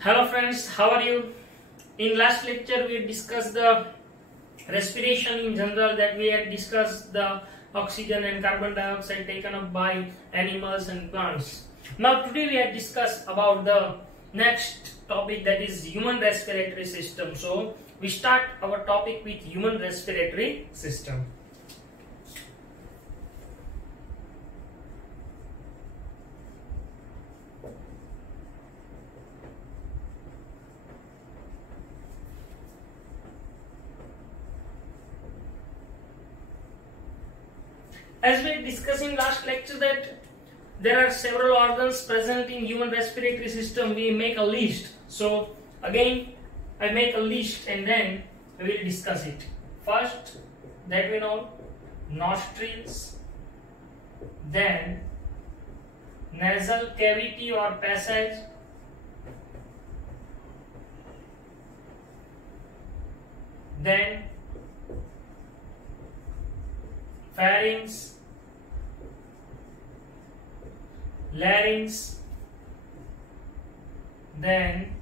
Hello friends, how are you? In last lecture we discussed the respiration in general, that we had discussed the oxygen and carbon dioxide taken up by animals and plants. Now today we had discussed about the next topic, that is human respiratory system. So we start our topic with human respiratory system. As we discussed in last lecture that there are several organs present in human respiratory system, we make a list. So again I make a list and then we will discuss it. First, that we know, nostrils, then nasal cavity or passage, then pharynx, larynx, then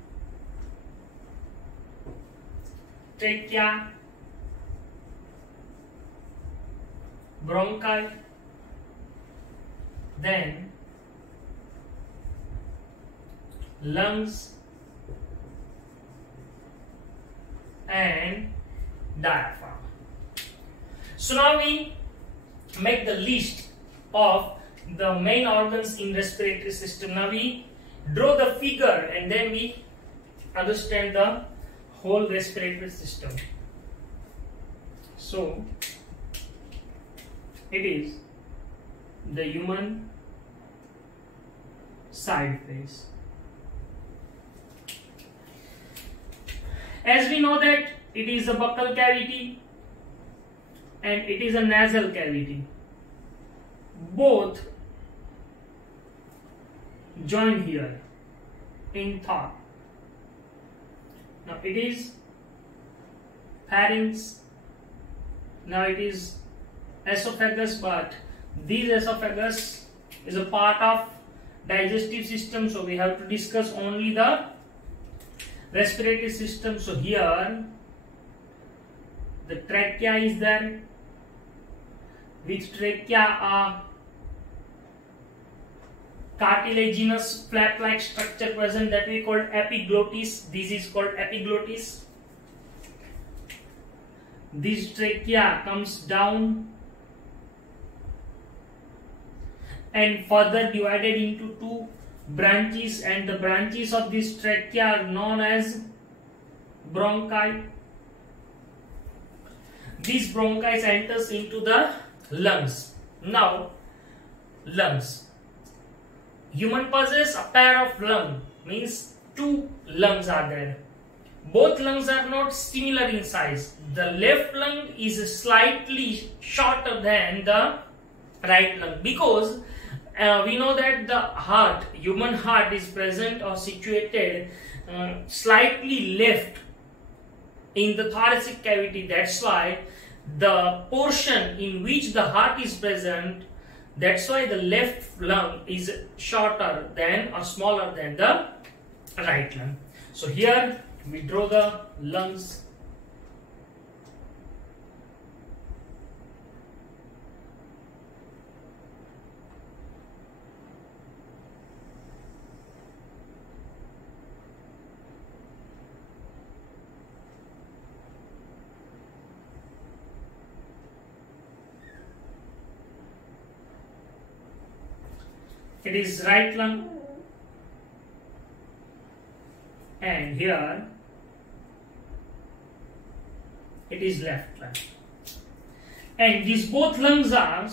trachea, bronchi, then lungs and diaphragm. So now we make the list of the main organs in respiratory system. Now we draw the figure and then we understand the whole respiratory system. So it is the human side face. As we know that it is a buccal cavity and it is a nasal cavity. Both join here in thought. Now it is pharynx. Now it is esophagus, but this esophagus is a part of digestive system, so we have to discuss only the respiratory system. So here the trachea is there. With trachea, a cartilaginous flap-like structure present that we call epiglottis. This is called epiglottis. This trachea comes down and further divided into two branches, and the branches of this trachea are known as bronchi. These bronchi enters into the lungs. Now lungs. Human possess a pair of lungs, means two lungs are there. Both lungs are not similar in size. The left lung is slightly shorter than the right lung, because we know that the heart, human heart, is present or situated slightly left in the thoracic cavity. That's why the portion in which the heart is present, that's why the left lung is shorter than or smaller than the right lung. So here we draw the lungs. It is right lung, and here it is left lung, and these both lungs are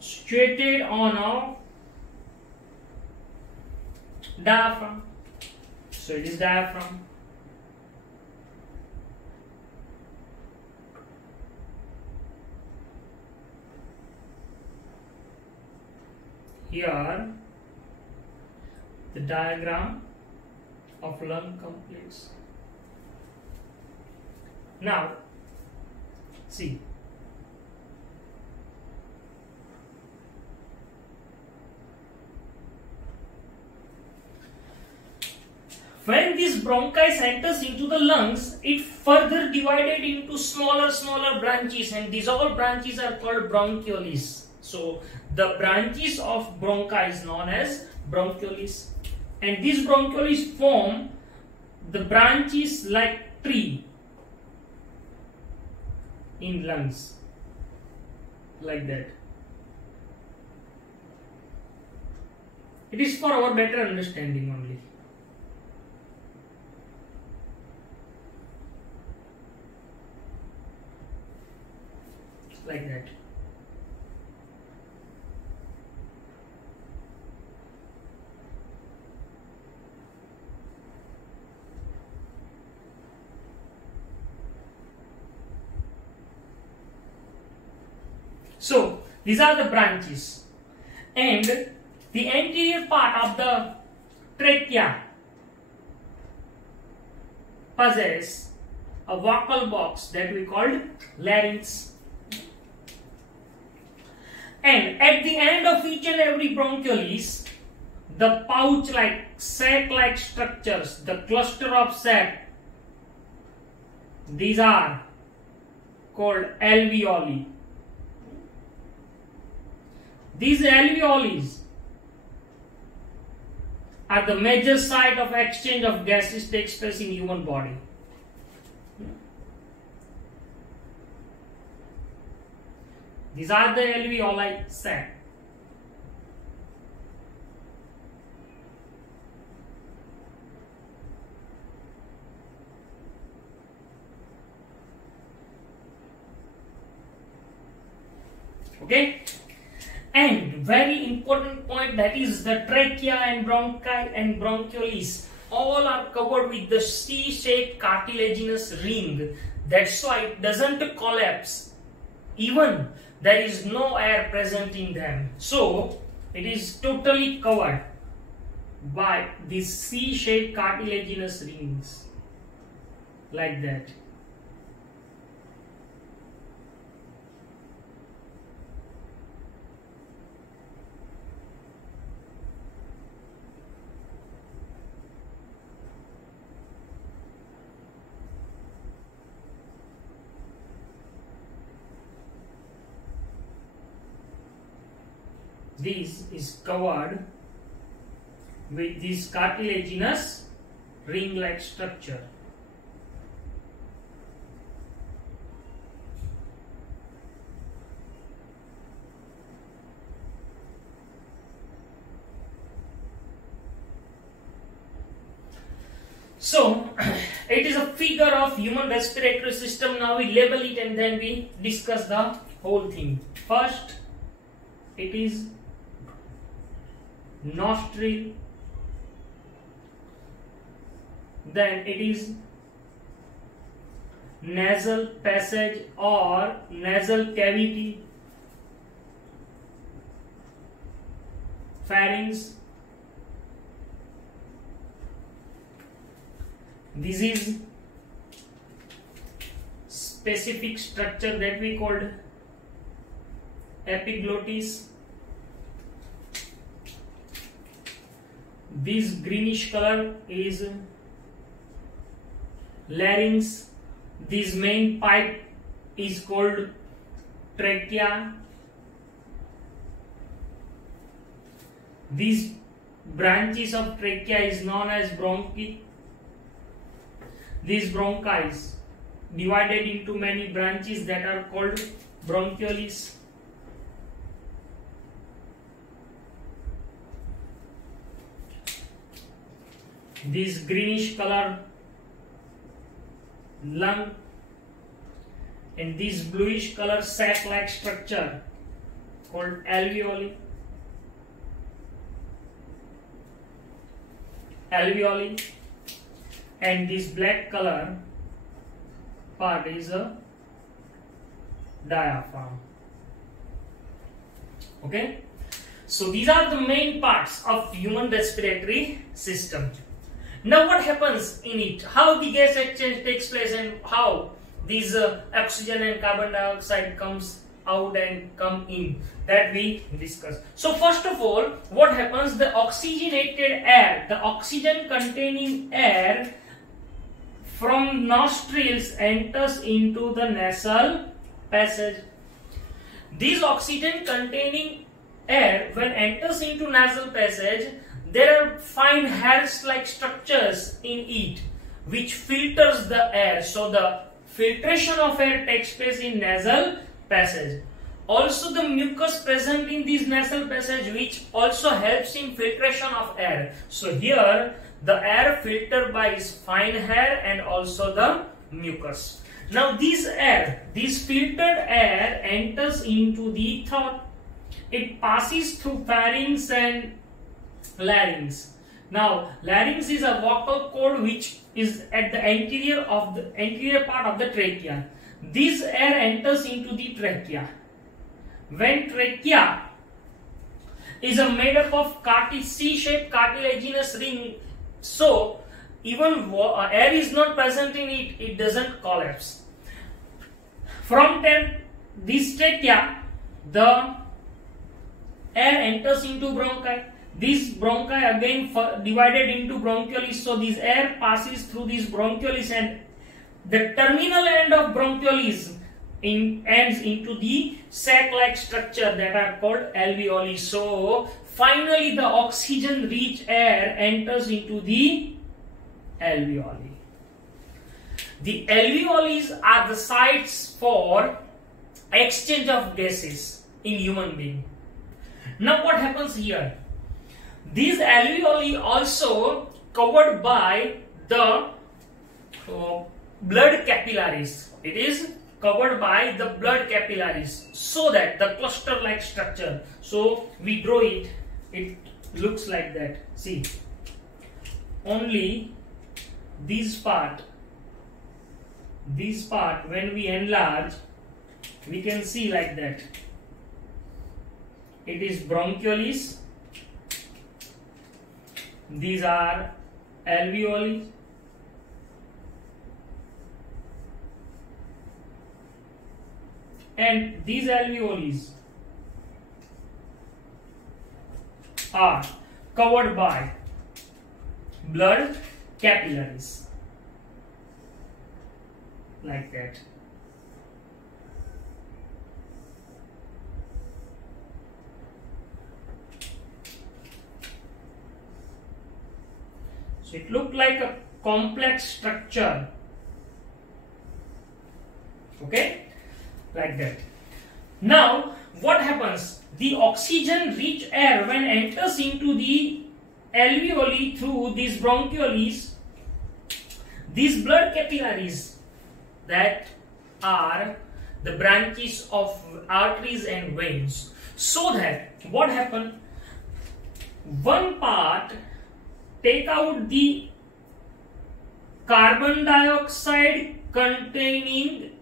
situated on a diaphragm. So it is diaphragm. Here the diagram of lung completes. Now see, When this bronchi enters into the lungs, it further divided into smaller branches, and these all branches are called bronchioles. So the branches of bronchi is known as bronchioles, and these bronchioles form the branches like tree in lungs, like that. It is for our better understanding only. Like that. So these are the branches, and the anterior part of the trachea possess a vocal box that we called larynx. And at the end of each and every bronchioles, the pouch-like, sac-like structures, the cluster of sac, these are called alveoli. These alveoles are the major site of exchange of gases takes place in human body. These are the alveoli sac. Okay, and very important point, that is the trachea and bronchi and bronchioles all are covered with the C-shaped cartilaginous ring. That's why it doesn't collapse even there is no air present in them. So it is totally covered by these C-shaped cartilaginous rings, like that. This is covered with this cartilaginous ring-like structure. So it is a figure of human respiratory system. Now we label it and then we discuss the whole thing. First, it is nostril, then it is nasal passage or nasal cavity, pharynx, this is specific structure that we called epiglottis. This greenish color is larynx. This main pipe is called trachea. These branches of trachea is known as bronchi. These bronchi divided into many branches that are called bronchioles. This greenish color lung, and this bluish color sac-like structure called alveoli. And this black color part is a diaphragm. Okay, so these are the main parts of human respiratory system. Now what happens in it, how the gas exchange takes place, and how these oxygen and carbon dioxide comes out and come in, that we discuss. So first of all, what happens? The oxygenated air, the oxygen containing air from nostrils enters into the nasal passage. This oxygen containing air, when enters into nasal passage, there are fine hairs like structures in it which filters the air. So the filtration of air takes place in nasal passage. Also the mucus present in this nasal passage which also helps in filtration of air. So here the air filtered by is fine hair and also the mucus. Now this air, this filtered air enters into the throat. It passes through pharynx and larynx. Now larynx is a vocal cord which is at the anterior part of the trachea. This air enters into the trachea. When trachea is made up of C-shaped cartilaginous ring, so even air is not present in it, it doesn't collapse. From this trachea, the air enters into bronchi. This bronchi again divided into bronchioles, so this air passes through these bronchioles and the terminal end of bronchioles ends into the sac-like structure that are called alveoli. So finally the oxygen-rich air enters into the alveoli. The alveoles are the sites for exchange of gases in human being. Now what happens here? These alveoli also covered by the blood capillaries. It is covered by the blood capillaries, so that the cluster-like structure. So we draw it. It looks like that. See, only this part when we enlarge, we can see like that. It is bronchioles. These are alveoli. And these alveoles are covered by blood capillaries, like that. So it looked like a complex structure, okay, like that. Now what happens? The oxygen rich air, when enters into the alveoli through these bronchioles, these blood capillaries that are the branches of arteries and veins, so that what happens? One part take out the carbon dioxide containing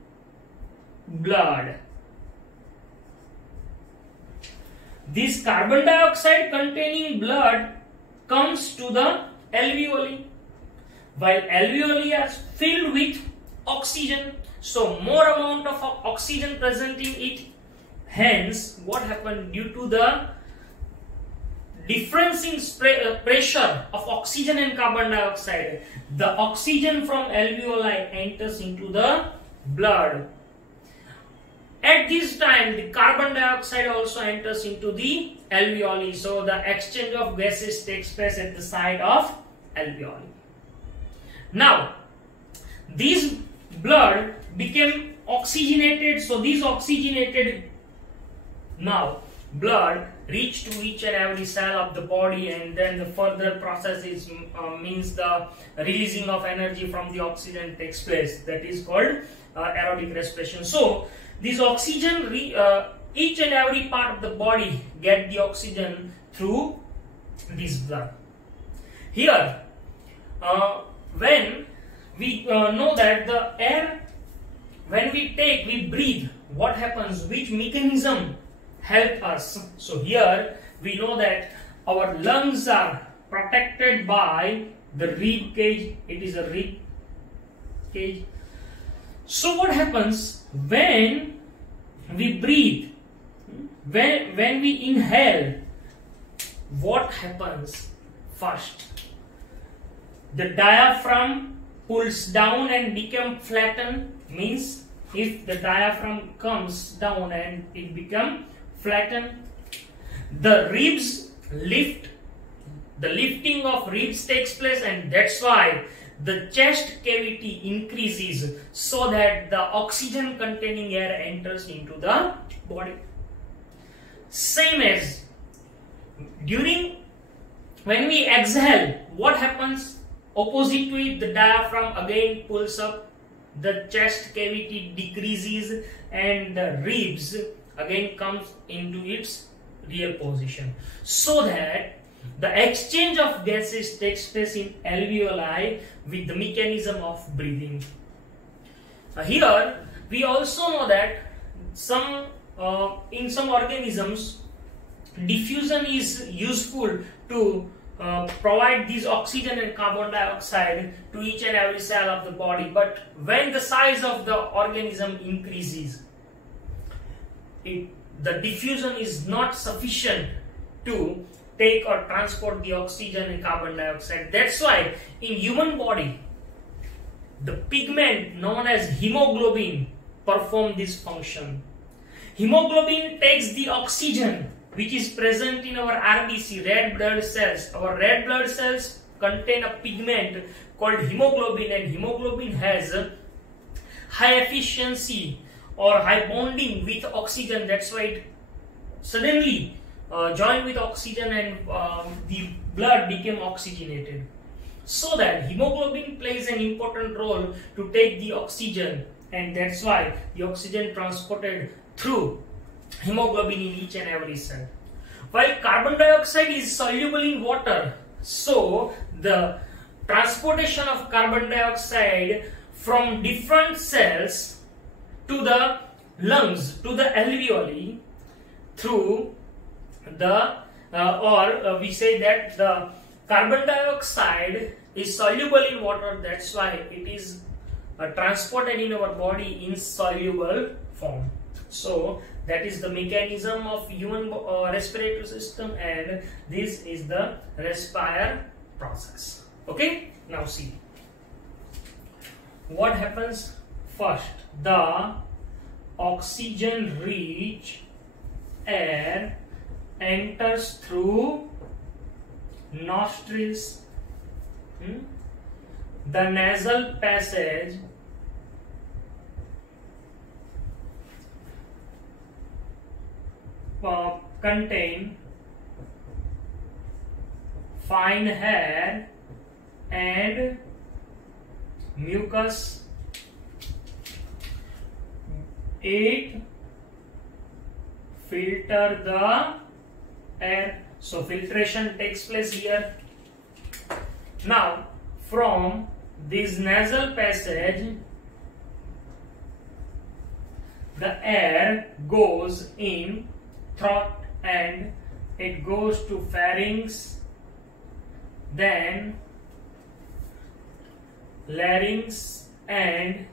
blood. This carbon dioxide containing blood comes to the alveoli, while alveoli are filled with oxygen, so more amount of oxygen present in it. Hence what happened? Due to the difference in pressure of oxygen and carbon dioxide, the oxygen from alveoli enters into the blood. At this time, the carbon dioxide also enters into the alveoli, so the exchange of gases takes place at the side of alveoli. Now, this blood became oxygenated, so this oxygenated blood reached to each and every cell of the body, and then the further process is means the releasing of energy from the oxygen takes place. That is called aerobic respiration. So this oxygen, each and every part of the body get the oxygen through this blood. Here, when we know that the air, when we breathe, what happens? Which mechanism help us? So here we know that our lungs are protected by the rib cage. It is a rib cage. So what happens when we breathe, when we inhale, what happens? First, the diaphragm pulls down and become flattened. Means if the diaphragm comes down and it become flattened, the ribs lift. The lifting of ribs takes place, and that's why the chest cavity increases, so that the oxygen containing air enters into the body. Same as when we exhale, what happens? Opposite to it, the diaphragm again pulls up, the chest cavity decreases, and the ribs again comes into its real position, so that the exchange of gases takes place in alveoli with the mechanism of breathing. Here we also know that in some organisms, diffusion is useful to provide these oxygen and carbon dioxide to each and every cell of the body. But when the size of the organism increases, the diffusion is not sufficient to take or transport the oxygen and carbon dioxide. That's why in human body, the pigment known as hemoglobin perform this function. Hemoglobin takes the oxygen which is present in our RBC, red blood cells. Our red blood cells contain a pigment called hemoglobin, and hemoglobin has high efficiency or high bonding with oxygen. That's why it suddenly joined with oxygen and the blood became oxygenated. So that hemoglobin plays an important role to take the oxygen, and that's why the oxygen transported through hemoglobin in each and every cell. While carbon dioxide is soluble in water, so the transportation of carbon dioxide from different cells to the lungs, to the alveoli, through the we say that the carbon dioxide is soluble in water. That's why it is transported in our body in soluble form. So that is the mechanism of human respiratory system, and this is the respire process. Okay, now see what happens. First, the oxygen rich air enters through nostrils, the nasal passage contain fine hair and mucus. It filter the air. So filtration takes place here. Now from this nasal passage, the air goes in throat and it goes to pharynx, then larynx, and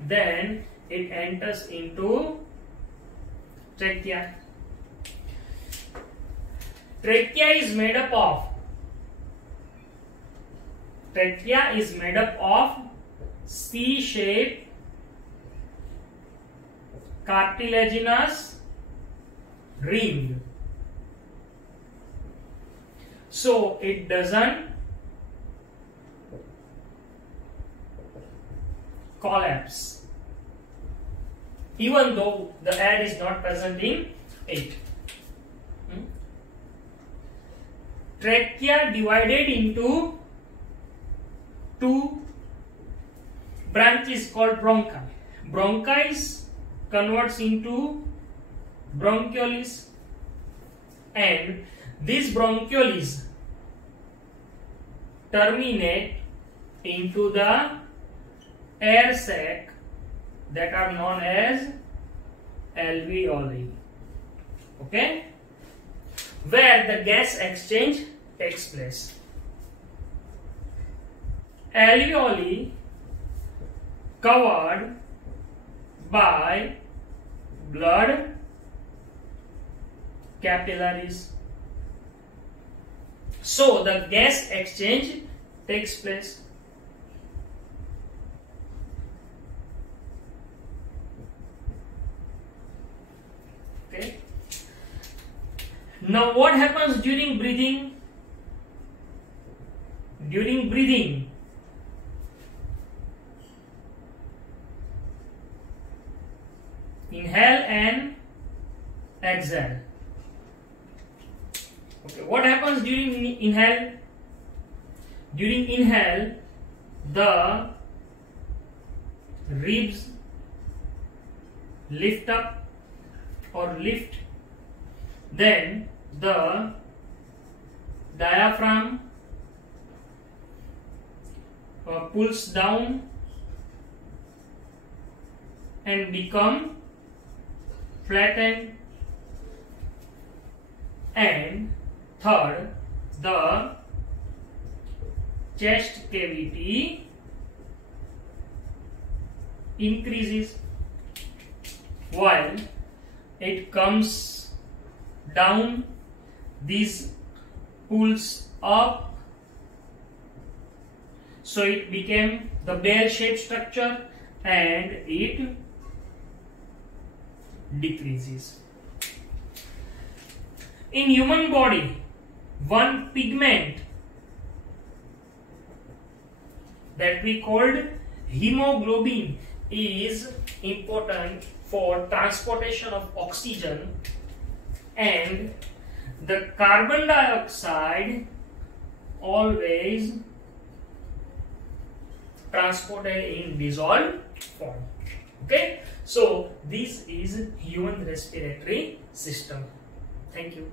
then it enters into trachea. Trachea is made up of C-shaped cartilaginous ring. So it doesn't collapse, even though the air is not present in it. Trachea divided into two branches called bronchi. Bronchi converts into bronchioles, and these bronchioles terminate into the air sac that are known as alveoli. Okay, where the gas exchange takes place. Alveoli covered by blood capillaries. So the gas exchange takes place. Okay. Now what happens during breathing? During breathing, inhale and exhale. Okay, what happens during inhale? During inhale, the ribs lift up or lift, then the diaphragm pulls down and become flattened, and third, the chest cavity increases while it comes down. This pulls up, so it became the bell-shaped structure, and it decreases. In human body, one pigment that we called hemoglobin is important for transportation of oxygen, and the carbon dioxide always transported in dissolved form. Okay, so this is human respiratory system. Thank you.